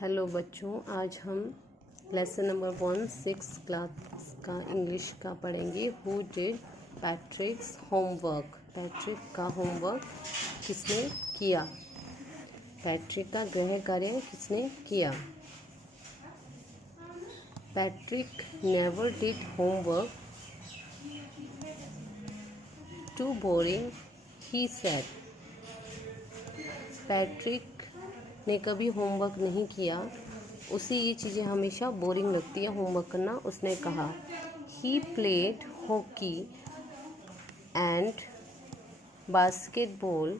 Hello बच्चों, आज हम लेसन नंबर 6 क्लास का इंग्लिश का पढ़ेंगे। Who did Patrick's homework. Patrick का होमवर्क किसने किया? पैट्रिक का गृह कार्य किसने किया? Patrick never did homework, too boring, he said. Patrick ने कभी होमवर्क नहीं किया, उसे ये चीज़ें हमेशा बोरिंग लगती है होमवर्क करना, उसने कहा। He played hockey and basketball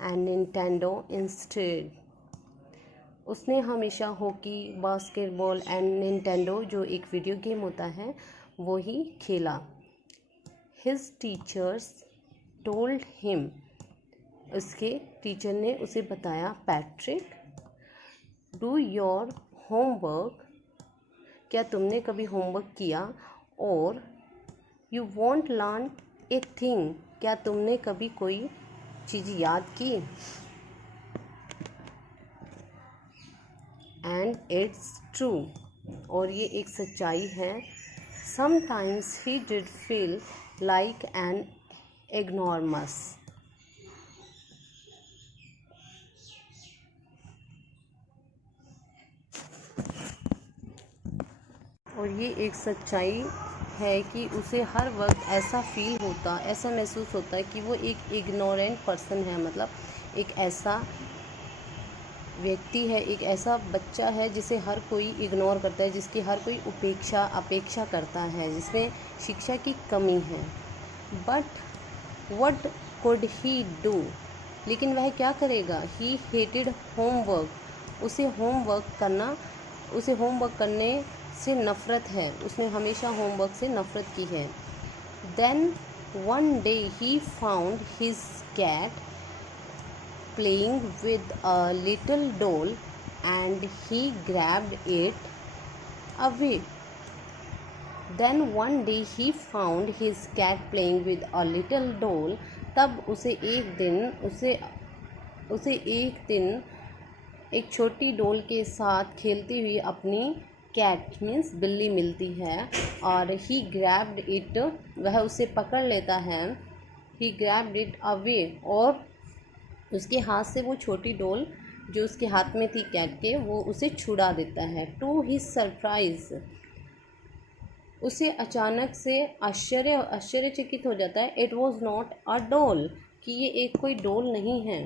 and Nintendo instead. उसने हमेशा हॉकी, बास्केटबॉल एंड निंटेंडो जो एक वीडियो गेम होता है वो ही खेला। हिज टीचर्स टोल्ड हिम, उसके टीचर ने उसे बताया, पैट्रिक डू योर होमवर्क, क्या तुमने कभी होमवर्क किया? और you want learn a thing, क्या तुमने कभी कोई चीज़ याद की? एंड इट्स ट्रू, और ये एक सच्चाई है। Sometimes he did feel like an ignoramus, और ये एक सच्चाई है कि उसे हर वक्त ऐसा फील होता, ऐसा महसूस होता है कि वो एक इग्नोरेंट पर्सन है, मतलब एक ऐसा व्यक्ति है, एक ऐसा बच्चा है जिसे हर कोई इग्नोर करता है, जिसकी हर कोई अपेक्षा करता है, जिसमें शिक्षा की कमी है। But what could he do, लेकिन वह क्या करेगा? ही हेटेड होमवर्क, उसे होमवर्क करने से नफ़रत है, उसने हमेशा होमवर्क से नफ़रत की है। Then one day he found his cat playing with a little doll and he grabbed it away. Then one day he found his cat playing with a little doll, तब उसे एक दिन एक छोटी डॉल के साथ खेलती हुई अपनी कैट मीन्स बिल्ली मिलती है, और ही ग्रैब्ड इट, वह उसे पकड़ लेता है। ही ग्रैब्ड इट अवे, और उसके हाथ से वो छोटी डॉल जो उसके हाथ में थी कैट के, वो उसे छुड़ा देता है। टू हिज सरप्राइज, उसे अचानक से आश्चर्यचकित हो जाता है। It was not a doll, कि ये एक कोई डॉल नहीं है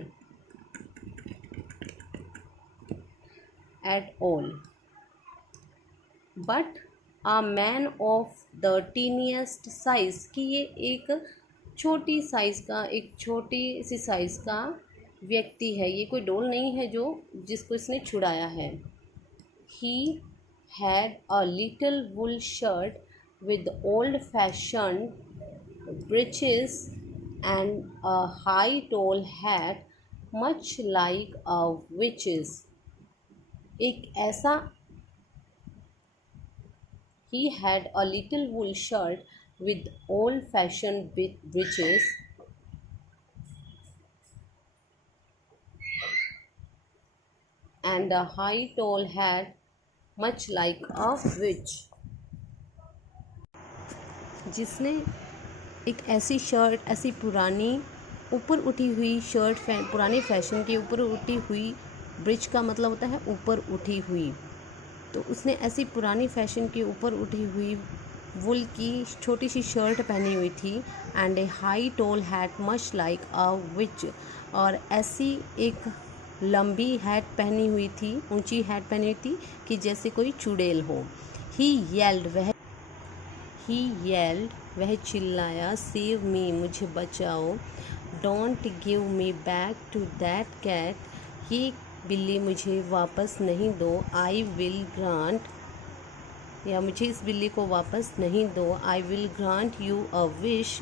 at all, but a man of the tiniest size, कि ये एक छोटी सी साइज़ का व्यक्ति है, ये कोई डॉल नहीं है जिसको इसने छुड़ाया है। He had a little wool shirt with old fashioned breeches and a high tall hat much like a witches. He had a little wool shirt with old-fashioned breeches and a high tall hat much like a witch. जिसने एक ऐसी shirt, ऐसी पुरानी ऊपर उठी हुई shirt, पुराने fashion के ऊपर उठी हुई, ब्रिज का मतलब होता है ऊपर उठी हुई, तो उसने ऐसी पुरानी फैशन के ऊपर उठी हुई वुल की छोटी सी शर्ट पहनी हुई थी। And a high tall hat much like a witch, और ऐसी एक लंबी हैट पहनी हुई थी, ऊंची हैट पहनी हुई थी कि जैसे कोई चुड़ैल हो। ही येल्ड, वह चिल्लाया, सेव मी, मुझे बचाओ। Don't give me back to that cat, ये बिल्ली मुझे वापस नहीं दो। आई विल ग्रांट, या मुझे इस बिल्ली को वापस नहीं दो। I will grant you a wish,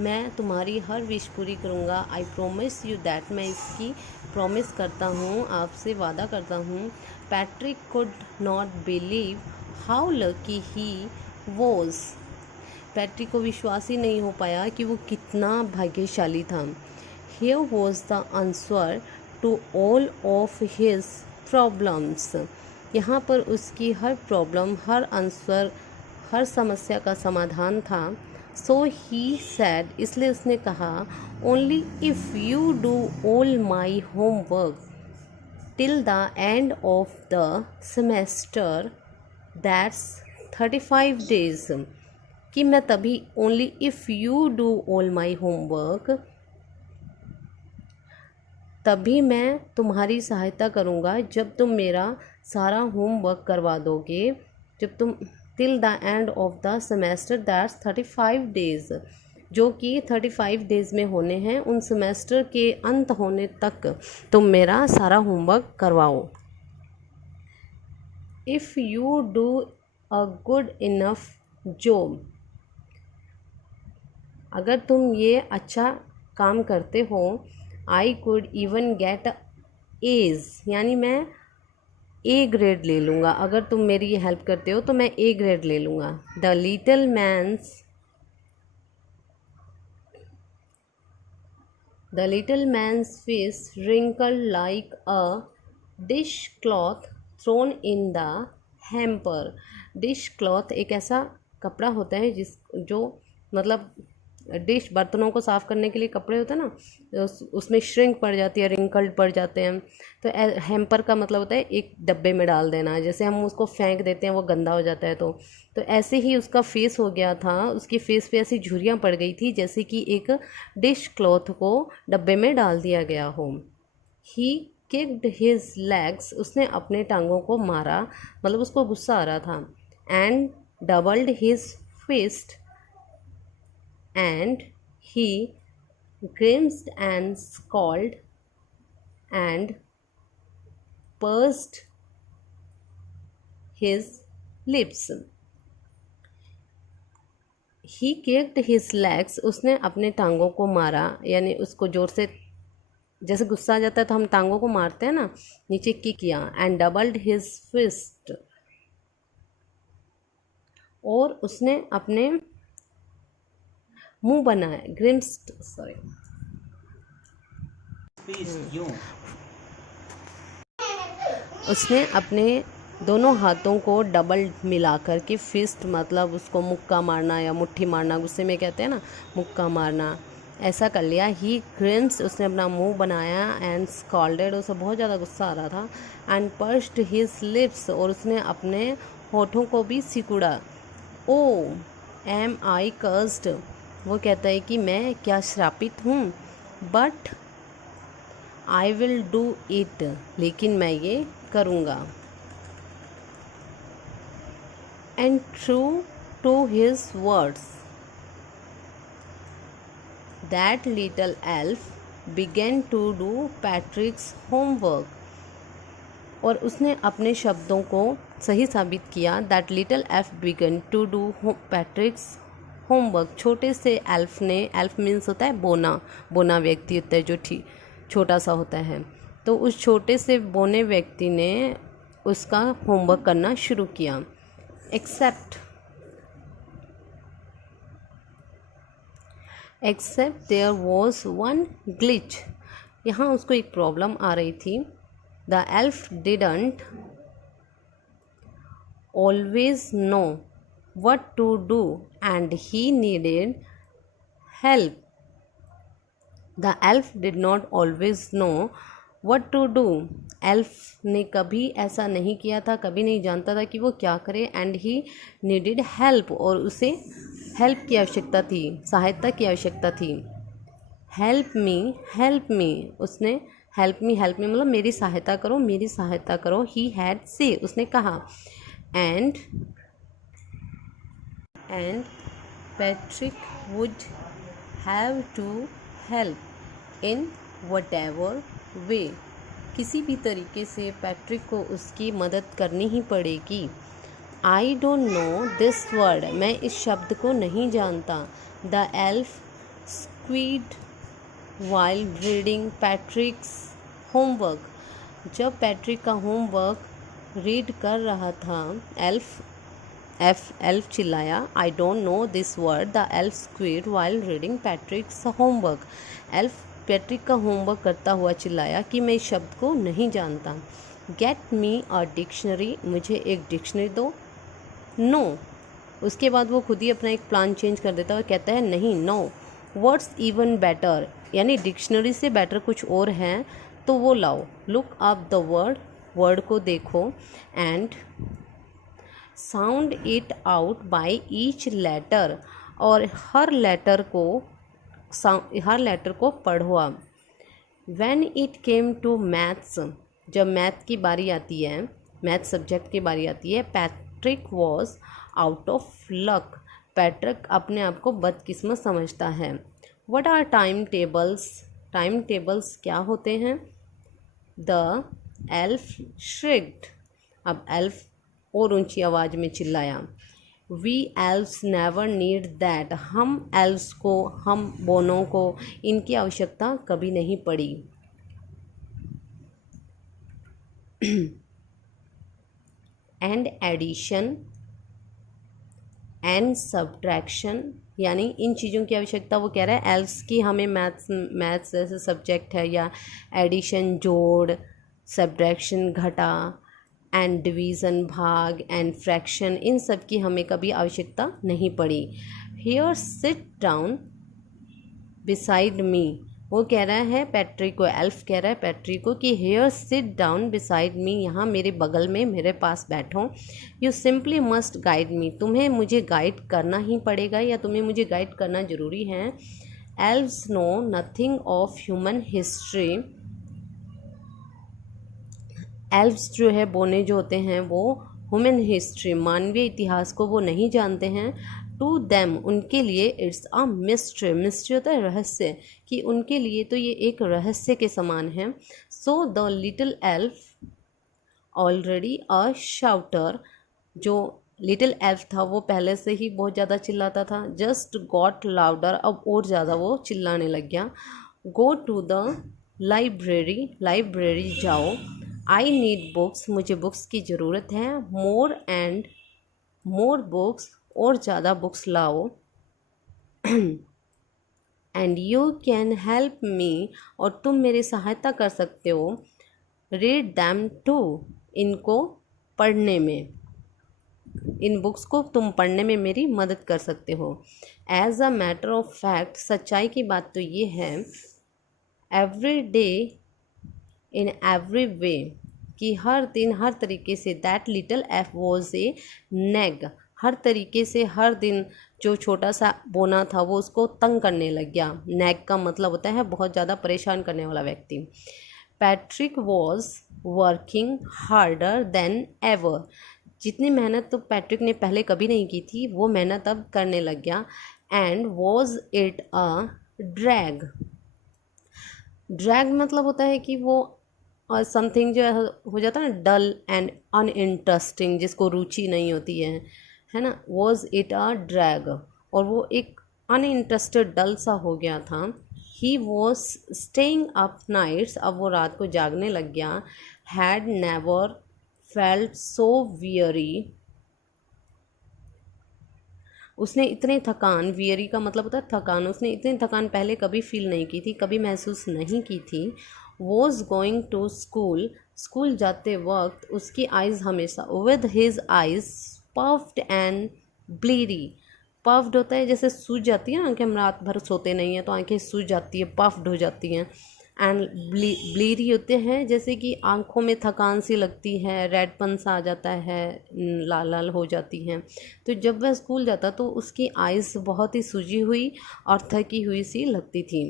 मैं तुम्हारी हर विश पूरी करूँगा। आई प्रोमिस यू दैट, मैं इसकी प्रॉमिस करता हूँ, आपसे वादा करता हूँ। Patrick could not believe how lucky he was, Patrick को विश्वास ही नहीं हो पाया कि वो कितना भाग्यशाली था। Here was the answer to all of his problems. यहाँ पर उसकी हर प्रॉब्लम, हर आंसर, हर समस्या का समाधान था। सो ही सैड, इसलिए उसने कहा, only if you do all my homework till the end of the semester, that's 35 days. कि मैं तभी, only if you do all my homework, तभी मैं तुम्हारी सहायता करूँगा जब तुम मेरा सारा होमवर्क करवा दोगे, जब तुम till the end of the semester, that's 35 days, जो कि 35 डेज़ में होने हैं। उन सेमेस्टर के अंत होने तक तुम मेरा सारा होमवर्क करवाओ। If you do a good enough job, अगर तुम ये अच्छा काम करते हो, I could even get A's, यानी मैं ए ग्रेड ले लूँगा। अगर तुम मेरी ये हेल्प करते हो तो मैं ए ग्रेड ले लूँगा। The little man's face wrinkle like a dish cloth thrown in the hamper. Dish cloth एक ऐसा कपड़ा होता है जो मतलब डिश, बर्तनों को साफ़ करने के लिए कपड़े होते हैं ना, उसमें श्रिंक पड़ जाती है, रिंकल्ड पड़ जाते हैं। तो हैम्पर का मतलब होता है एक डब्बे में डाल देना, जैसे हम उसको फेंक देते हैं वो गंदा हो जाता है। तो ऐसे ही उसका फेस हो गया था, उसकी फेस पे ऐसी झुर्रियाँ पड़ गई थी जैसे कि एक डिश क्लॉथ को डब्बे में डाल दिया गया हो। ही किक्ड हिज लेग्स, उसने अपने टांगों को मारा, मतलब उसको गुस्सा आ रहा था। And doubled his fist and he grimaced and scowled and pursed his lips. He kicked his legs, उसने अपने टांगों को मारा, यानी उसको ज़ोर से, जैसे गुस्सा आ जाता है तो हम टांगों को मारते हैं ना, नीचे किक किया। एंड डबल्ड हिज फिस्ट, और उसने अपने मुंह बनाया, ग्रिम्स्ड, सॉरी, उसने अपने दोनों हाथों को डबल मिलाकर के, फिस्ट मतलब उसको मुक्का मारना या मुट्ठी मारना, गुस्से में कहते हैं ना मुक्का मारना, ऐसा कर लिया। ही ग्रिम्स, उसने अपना मुंह बनाया। एंड स्कॉल्डेड, उसे बहुत ज़्यादा गुस्सा आ रहा था। एंड पर्स्ड हिज लिप्स, और उसने अपने होठों को भी सिकुड़ा। ओ एम आई कर्स्ड, वो कहता है कि मैं क्या श्रापित हूँ। But I will do it, लेकिन मैं ये करूँगा। And true to his words, that little elf began to do Patrick's homework, और उसने अपने शब्दों को सही साबित किया। That little elf began to do Patrick's homework, छोटे से एल्फ ने, एल्फ मीन्स होता है बोना, बोना व्यक्ति होता है जो छोटा सा होता है। तो उस छोटे से बोने व्यक्ति ने उसका होमवर्क करना शुरू किया। Except there was one glitch, यहाँ उसको एक प्रॉब्लम आ रही थी। The elf didn't always know what to do and he needed help. The elf did not always know what to do. Elf ने कभी ऐसा नहीं किया था, कभी नहीं जानता था कि वो क्या करे। एंड ही नीडेड हेल्प, और उसे हेल्प की आवश्यकता थी, सहायता की आवश्यकता थी। हेल्प मी, उसने हेल्प मी मतलब मेरी सहायता करो, मेरी सहायता करो। ही हैड से, उसने कहा। And Patrick would have to help in whatever way. किसी भी तरीके से पैट्रिक को उसकी मदद करनी ही पड़ेगी। I don't know this word, मैं इस शब्द को नहीं जानता। The elf squeaked while reading Patrick's homework. जब पैट्रिक का होमवर्क रीड कर रहा था, एल्फ चिल्लाया। I don't know this word, the elf squid while reading पैट्रिक्स homework. Elf Patrick का होमवर्क करता हुआ चिल्लाया कि मैं इस शब्द को नहीं जानता। गेट मी अ डिक्शनरी, मुझे एक डिक्शनरी दो। नो, उसके बाद वो खुद ही अपना एक प्लान चेंज कर देता है और कहता है नहीं, नो, वर्ड्स इवन बेटर, यानी डिक्शनरी से बेटर कुछ और हैं तो वो लाओ। Look up the word, word को देखो, and sound it out by each letter, और हर लेटर को पढ़ो आप। When it came to maths, जब मैथ की बारी आती है, मैथ सब्जेक्ट की बारी आती है, Patrick was out of luck, Patrick अपने आप को बदकिस्मत समझता है। What are time tables, time tables क्या होते हैं? द एल्फ श्रिक्ड, अब एल्फ और ऊंची आवाज़ में चिल्लाया। We elves never need that, हम एल्व्स को, हम बोनों को इनकी आवश्यकता कभी नहीं पड़ी। एंड एडिशन एंड सब्ट्रैक्शन, यानी इन चीज़ों की आवश्यकता वो कह रहा है एल्व्स की हमें मैथ्स जैसे सब्जेक्ट है, या एडिशन जोड़, सब्ट्रैक्शन घटा, एंड डिवीज़न भाग, एंड फ्रैक्शन, इन सब की हमें कभी आवश्यकता नहीं पड़ी। Here sit down beside me, वो कह रहा है पैट्रिक को, एल्फ कह रहा है पैट्रिक को कि here sit down beside me, यहाँ मेरे बगल में मेरे पास बैठो। You simply must guide me, तुम्हें मुझे गाइड करना ही पड़ेगा, या तुम्हें मुझे गाइड करना ज़रूरी है। Elves know nothing of human history, elves जो है बोने जो होते हैं वो ह्यूमन हिस्ट्री, मानवीय इतिहास को वो नहीं जानते हैं। टू देम, उनके लिए इट्स अ मिस्ट्री, मिस्ट्री होता है रहस्य, कि उनके लिए तो ये एक रहस्य के समान है। So the little elf already अ शाउटर, जो लिटिल एल्फ था वो पहले से ही बहुत ज़्यादा चिल्लाता था, जस्ट गॉट लाउडर, अब और ज़्यादा वो चिल्लाने लग गया। Go to the library, library जाओ। आई नीड बुक्स, मुझे बुक्स की ज़रूरत है। मोर एंड मोर बुक्स, और ज़्यादा बुक्स लाओ। And you can help me, और तुम मेरी सहायता कर सकते हो। रीड दैम टू, इनको पढ़ने में, इन बुक्स को तुम पढ़ने में मेरी मदद कर सकते हो। As a matter of fact, सच्चाई की बात तो ये है, every day in every way, कि हर दिन हर तरीके से, that little F was a nag, हर तरीके से हर दिन जो छोटा सा बोना था वो उसको तंग करने लग गया। नेग का मतलब होता है बहुत ज़्यादा परेशान करने वाला व्यक्ति। Patrick was working harder than ever, जितनी मेहनत तो पैट्रिक ने पहले कभी नहीं की थी वो मेहनत अब करने लग गया। And was it a drag, drag मतलब होता है कि वो समथिंग जो हो जाता है ना डल एंड अनइंटरेस्टिंग, जिसको रुचि नहीं होती है ना। वॉज इट अ ड्रैग, और वो एक अनइंटरेस्टेड डल सा हो गया था। He was staying up nights, अब वो रात को जागने लग गया। Had never felt so weary, उसने इतनी थकान, वियरी का मतलब होता है थकान, उसने इतनी थकान पहले कभी फील नहीं की थी, कभी महसूस नहीं की थी। Was going to school, school जाते वक्त उसकी आइज़ हमेशा, with his eyes puffed and bleary, puffed होता है जैसे सूज जाती है ना आँखें, हम रात भर सोते नहीं हैं तो आँखें सूज जाती है, पफ्ड हो जाती हैं। एंड ब्लीरी होते हैं जैसे कि आँखों में थकान सी लगती है, रेडपन सा आ जाता है, लाल लाल हो जाती हैं। तो जब वह स्कूल जाता तो उसकी आइज़ बहुत ही सूजी हुई और थकी हुई सी लगती थी।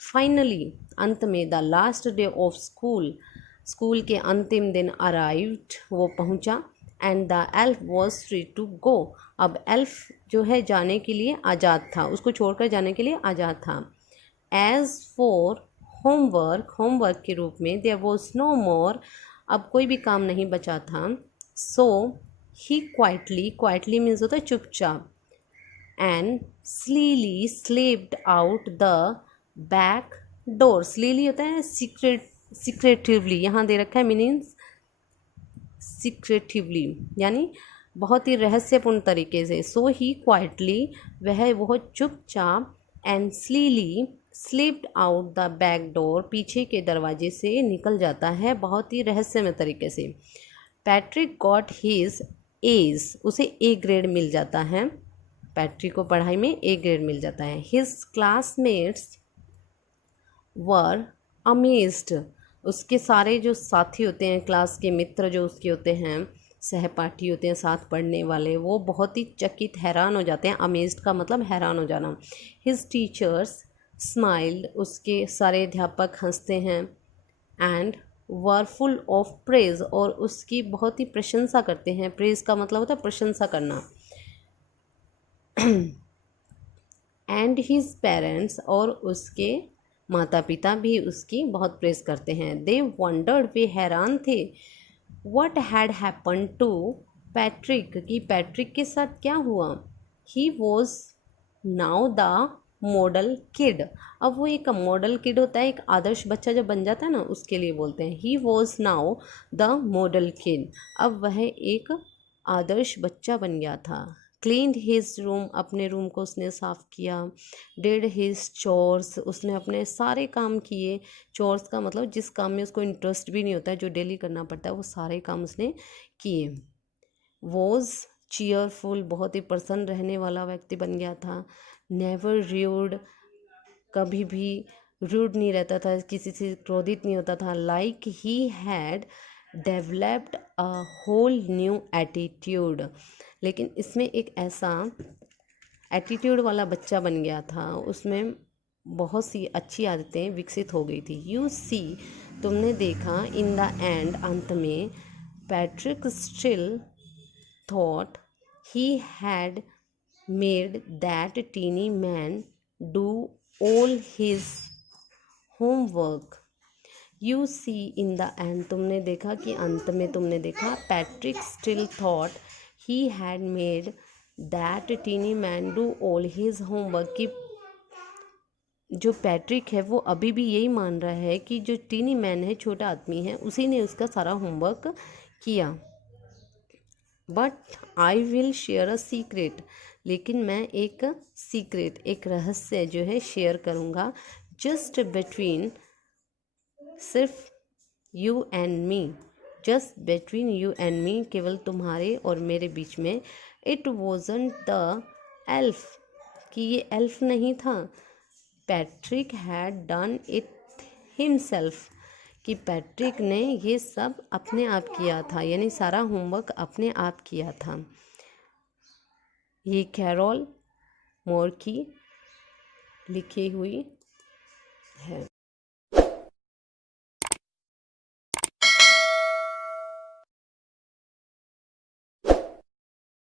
फाइनली, अंत में, the last day of school, school के अंतिम दिन अराइव्ड, वो पहुंचा। And the elf was free to go, अब एल्फ जो है जाने के लिए आज़ाद था, उसको छोड़कर जाने के लिए आज़ाद था। एज फॉर होमवर्क, होमवर्क के रूप में, देयर वॉज नो मोर, अब कोई भी काम नहीं बचा था। सो ही क्वाइटली, क्वाइटली मीन्स होता है चुपचाप, and स्लीली slipped out the back door, स्लीली होता है सीक्रेटिवली, यहाँ दे रखा है मीनिंग्स सीक्रेटिवली, यानी बहुत ही रहस्यपूर्ण तरीके से। सो ही क्वाइटली, वह बहुत चुपचाप, and स्लीली, slipped out the back door, पीछे के दरवाजे से निकल जाता है बहुत ही रहस्यमय तरीके से। पैट्रिक गॉट हिज एज, उसे ए ग्रेड मिल जाता है, पैट्रिक को पढ़ाई में ए ग्रेड मिल जाता है। हिज क्लासमेट्स वर अमेज्ड, उसके सारे जो साथी होते हैं, क्लास के मित्र जो उसके होते हैं, सहपाठी होते हैं साथ पढ़ने वाले, वो बहुत ही चकित हैरान हो जाते हैं। अमेज्ड का मतलब हैरान हो जाना। हिज टीचर्स स्माइल्ड, उसके सारे अध्यापक हंसते हैं। And were full of praise, और उसकी बहुत ही प्रशंसा करते हैं। प्रेज का मतलब होता है प्रशंसा करना। एंड हिज पेरेंट्स, और उसके माता पिता भी उसकी बहुत प्रेज करते हैं। दे वंडर्ड, वे हैरान थे। What had happen to Patrick, कि पैट्रिक के साथ क्या हुआ। He was now the model kid, अब वो एक मॉडल किड होता है, एक आदर्श बच्चा जब बन जाता है ना, उसके लिए बोलते हैं। ही was now the model kid, अब वह एक आदर्श बच्चा बन गया था। क्लीन्ड हिज रूम, अपने रूम को उसने साफ़ किया। डिड हिज चोर्स, उसने अपने सारे काम किए। चोर्स का मतलब जिस काम में उसको इंटरेस्ट भी नहीं होता है, जो डेली करना पड़ता है, वो सारे काम उसने किए। वॉज चीयरफुल, बहुत ही प्रसन्न रहने वाला व्यक्ति बन गया था। नेवर रूड, कभी भी रूड नहीं रहता था, किसी से क्रोधित नहीं होता था। Like he had developed a whole new attitude, लेकिन इसमें एक ऐसा एटीट्यूड वाला बच्चा बन गया था, उसमें बहुत सी अच्छी आदतें विकसित हो गई थी। यू सी, तुमने देखा, इन द एंड, अंत में, Patrick still thought he had made that tiny man do all his homework. You see in the end, तुमने देखा कि अंत में, तुमने देखा, Patrick still thought he had made that tiny man do all his homework, कि जो Patrick है वो अभी भी यही मान रहा है कि जो टीनी मैन है, छोटा आदमी है, उसी ने उसका सारा होमवर्क किया। But I will share a secret, लेकिन मैं एक सीक्रेट, एक रहस्य जो है शेयर करूँगा, जस्ट बिटवीन, सिर्फ you and me, just between you and me, केवल तुम्हारे और मेरे बीच में। इट वॉजंट द एल्फ, कि ये एल्फ नहीं था। Patrick had done it himself, कि पैट्रिक ने ये सब अपने आप किया था, यानी सारा होमवर्क अपने आप किया था। ये कैरोल मोर की लिखी हुई